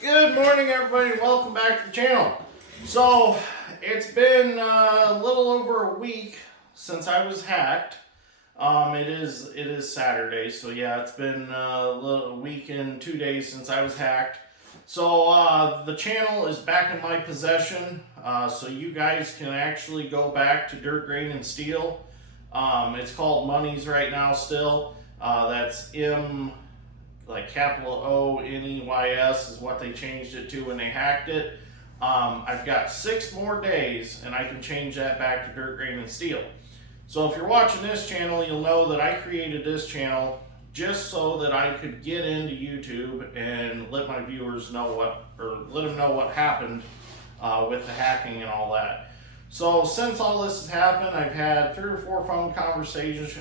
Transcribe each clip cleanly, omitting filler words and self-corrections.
Good morning, everybody, and welcome back to the channel. So, it's been a little over a week since I was hacked. It is Saturday, so yeah, it's been a week and 2 days since I was hacked. So, the channel is back in my possession, so you guys can actually go back to Dirt, Grain, and Steel. It's called Monies right now still. That's like capital O-N-E-Y-S is what they changed it to when they hacked it. I've got 6 more days and I can change that back to Dirt, Grain, and Steel. So if you're watching this channel, you'll know that I created this channel just so that I could get into YouTube and let my viewers know let them know what happened with the hacking and all that. So since all this has happened, I've had 3 or 4 phone conversations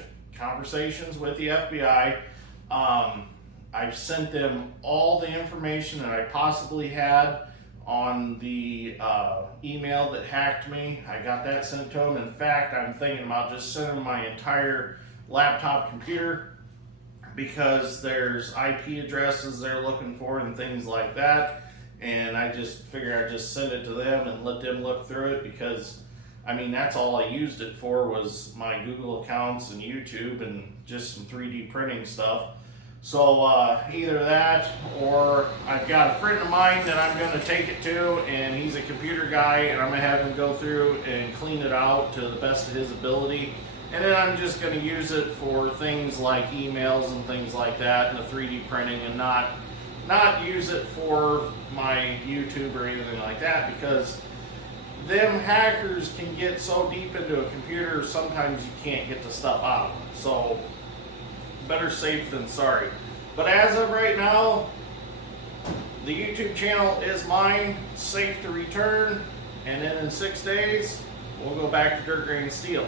with the FBI. I've sent them all the information that I possibly had on the email that hacked me. I got that sent to them. In fact, I'm thinking about just sending my entire laptop computer because there's IP addresses they're looking for and things like that. And I just figured I'd just send it to them and let them look through it because, I mean, that's all I used it for was my Google accounts and YouTube and just some 3D printing stuff. So either that or I've got a friend of mine that I'm going to take it to, and he's a computer guy, and I'm going to have him go through and clean it out to the best of his ability. And then I'm just going to use it for things like emails and things like that and the 3D printing, and not use it for my YouTube or anything like that, because them hackers can get so deep into a computer sometimes you can't get the stuff out. So better safe than sorry. But as of right now, the YouTube channel is mine, safe to return, and then in 6 days we'll go back to Dirt, Grain, and Steel.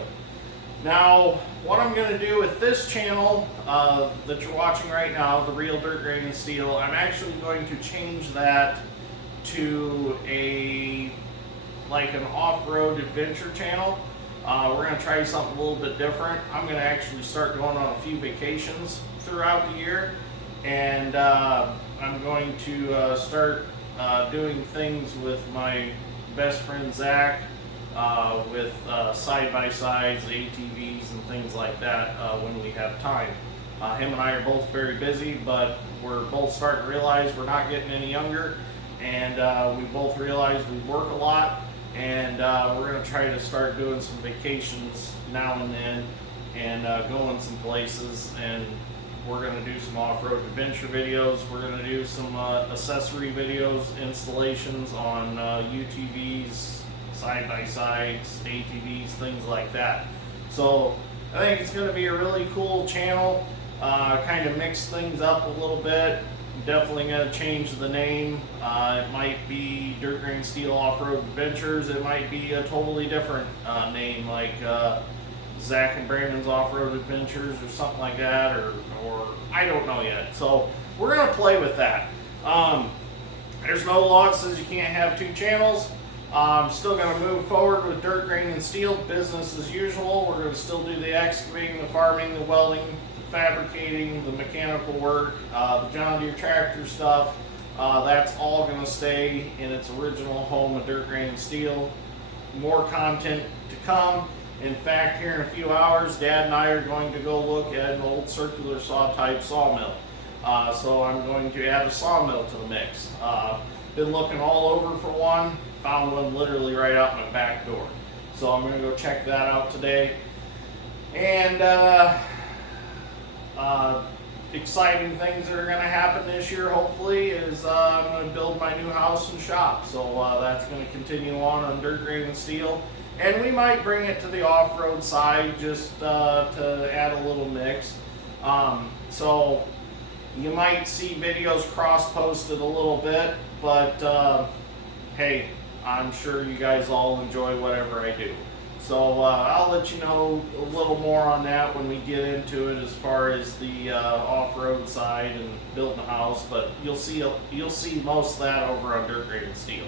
Now, what I'm going to do with this channel that you're watching right now, the real Dirt, Grain, and Steel, I'm actually going to change that to like an off-road adventure channel. We're going to try something a little bit different. I'm going to actually start going on a few vacations throughout the year, and I'm going to start doing things with my best friend Zach with side-by-sides, ATVs, and things like that when we have time. Him and I are both very busy, but we're both starting to realize we're not getting any younger, and we both realize we work a lot. And we're going to try to start doing some vacations now and then and going some places, and we're going to do some off-road adventure videos. We're going to do some accessory videos, installations on UTVs, side-by-sides, ATVs, things like that. So I think it's going to be a really cool channel, kind of mix things up a little bit. Definitely going to change the name. It might be Dirt, Grain, Steel Off-Road Adventures. It might be a totally different name, like Zach and Brandon's Off-Road Adventures or something like that, or I don't know yet. So we're going to play with that. There's no law that says you can't have 2 channels. I'm still going to move forward with Dirt, Grain, and Steel, business as usual. We're going to still do the excavating, the farming, the welding, fabricating, the mechanical work, the John Deere tractor stuff. That's all going to stay in its original home of Dirt, Grain, and Steel. More content to come. In fact, here in a few hours, Dad and I are going to go look at an old circular saw type sawmill. So I'm going to add a sawmill to the mix. Been looking all over for one. Found one literally right out my back door. So I'm going to go check that out today. And exciting things that are going to happen this year, hopefully, is I'm going to build my new house and shop. So that's going to continue on Dirt, Grain, and Steel. And we might bring it to the off-road side just to add a little mix. So you might see videos cross-posted a little bit, but hey, I'm sure you guys all enjoy whatever I do. So I'll let you know a little more on that when we get into it, as far as the off-road side and building a house. But you'll see most of that over on Dirt, Grain, and Steel.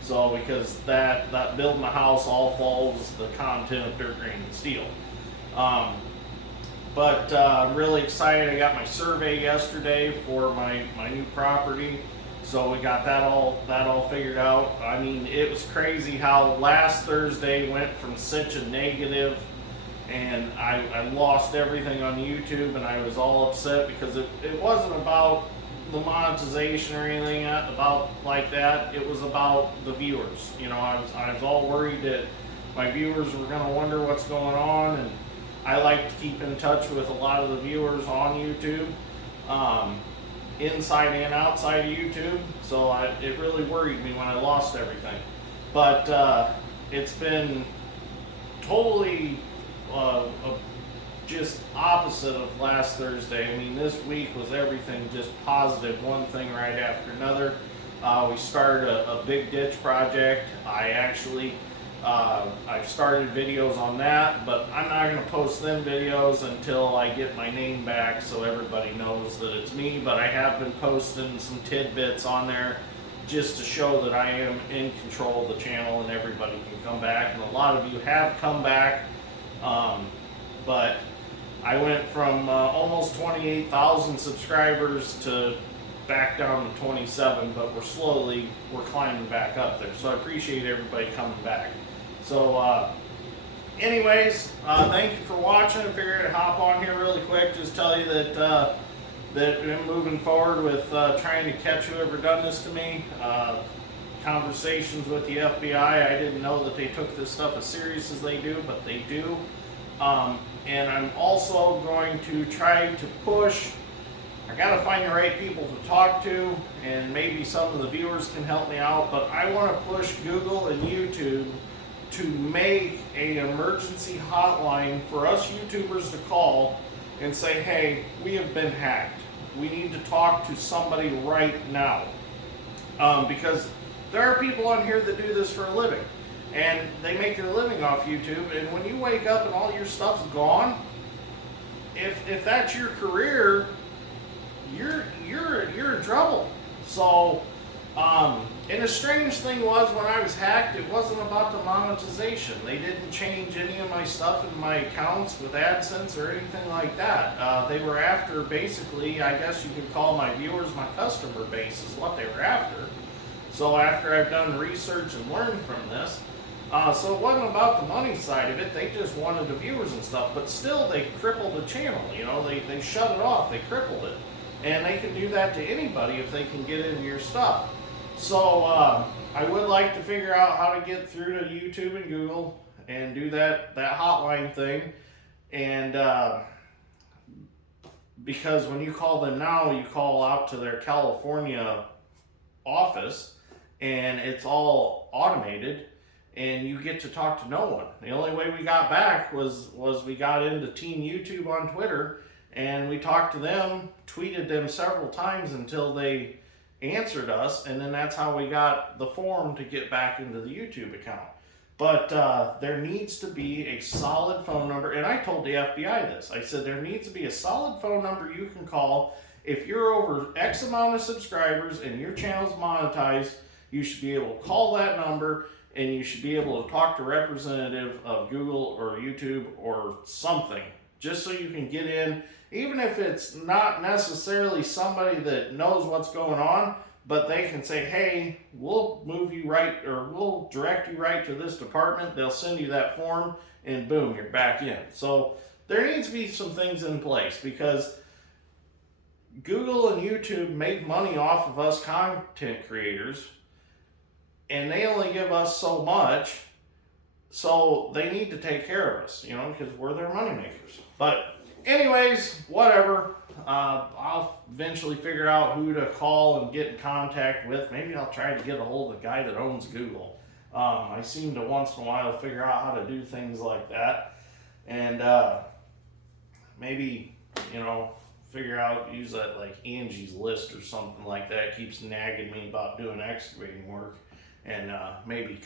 So because that building a house all follows the content of Dirt, Grain, and Steel. But I'm really excited. I got my survey yesterday for my new property. So we got that all figured out. I mean, it was crazy how last Thursday went from such a negative, and I lost everything on YouTube, and I was all upset because it wasn't about the monetization or anything about like that. It was about the viewers. You know, I was all worried that my viewers were going to wonder what's going on, and I like to keep in touch with a lot of the viewers on YouTube, inside and outside of YouTube. So it really worried me when I lost everything. But it's been totally just opposite of last Thursday. I mean, this week was everything just positive, one thing right after another. We started a big ditch project. I've started videos on that, but I'm not going to post them videos until I get my name back so everybody knows that it's me. But I have been posting some tidbits on there just to show that I am in control of the channel and everybody can come back. And a lot of you have come back, but I went from almost 28,000 subscribers to back down to 27, but we're climbing back up there. So I appreciate everybody coming back. So anyways, thank you for watching. I figured I'd hop on here really quick, just tell you that I'm moving forward with trying to catch whoever done this to me. Conversations with the FBI, I didn't know that they took this stuff as serious as they do, but they do. And I'm also going to try to push. I gotta find the right people to talk to, and maybe some of the viewers can help me out, but I want to push Google and YouTube to make an emergency hotline for us YouTubers to call and say, hey, we have been hacked. We need to talk to somebody right now. Because there are people on here that do this for a living, and they make their living off YouTube, and when you wake up and all your stuff's gone, if that's your career, you're in trouble. So, and the strange thing was, when I was hacked, it wasn't about the monetization. They didn't change any of my stuff in my accounts with AdSense or anything like that. They were after, basically, I guess you could call my viewers my customer base is what they were after. So after I've done research and learned from this, so it wasn't about the money side of it. They just wanted the viewers and stuff, but still they crippled the channel. You know, they shut it off, they crippled it. And they can do that to anybody if they can get into your stuff. So I would like to figure out how to get through to YouTube and Google and do that hotline thing. And because when you call them now, you call out to their California office, and it's all automated, and you get to talk to no one. The only way we got back was we got into Team YouTube on Twitter, and we talked to them, tweeted them several times until they answered us, and then that's how we got the form to get back into the YouTube account. But there needs to be a solid phone number, and I told the FBI this. I said there needs to be a solid phone number you can call. If you're over X amount of subscribers and your channel's monetized, you should be able to call that number, and you should be able to talk to a representative of Google or YouTube or something, just so you can get in. Even if it's not necessarily somebody that knows what's going on, but they can say, hey, we'll move you right, or we'll direct you right to this department. They'll send you that form, and boom, you're back in. So there needs to be some things in place, because Google and YouTube make money off of us content creators, and they only give us so much, so they need to take care of us, you know, because we're their money makers. But anyways, whatever. I'll eventually figure out who to call and get in contact with. Maybe I'll try to get a hold of the guy that owns Google. I seem to once in a while figure out how to do things like that. And maybe, you know, use that like Angie's List or something like that. It keeps nagging me about doing excavating work. And maybe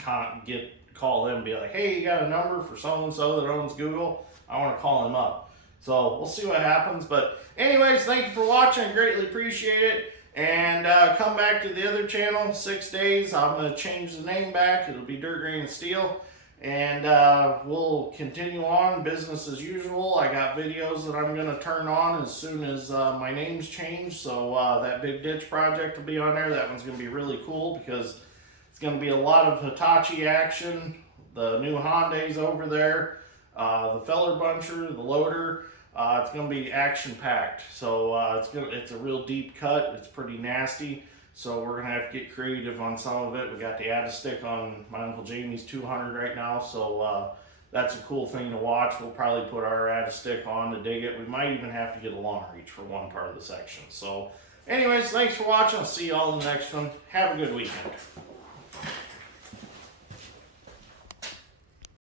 call them and be like, hey, you got a number for so-and-so that owns Google? I want to call him up. So we'll see what happens. But anyways, thank you for watching. I greatly appreciate it. And come back to the other channel, 6 days. I'm going to change the name back. It'll be Dirt, Grain, and Steel. And we'll continue on business as usual. I got videos that I'm going to turn on as soon as my name's changed. So that big ditch project will be on there. That one's going to be really cool because it's going to be a lot of Hitachi action. The new Hyundai's over there. The feller buncher, the loader. It's going to be action packed. So it's a real deep cut. It's pretty nasty. So we're going to have to get creative on some of it. We got the add a stick on my Uncle Jamie's 200 right now. So that's a cool thing to watch. We'll probably put our add a stick on to dig it. We might even have to get a long reach for one part of the section. So anyways, thanks for watching. I'll see you all in the next one. Have a good weekend.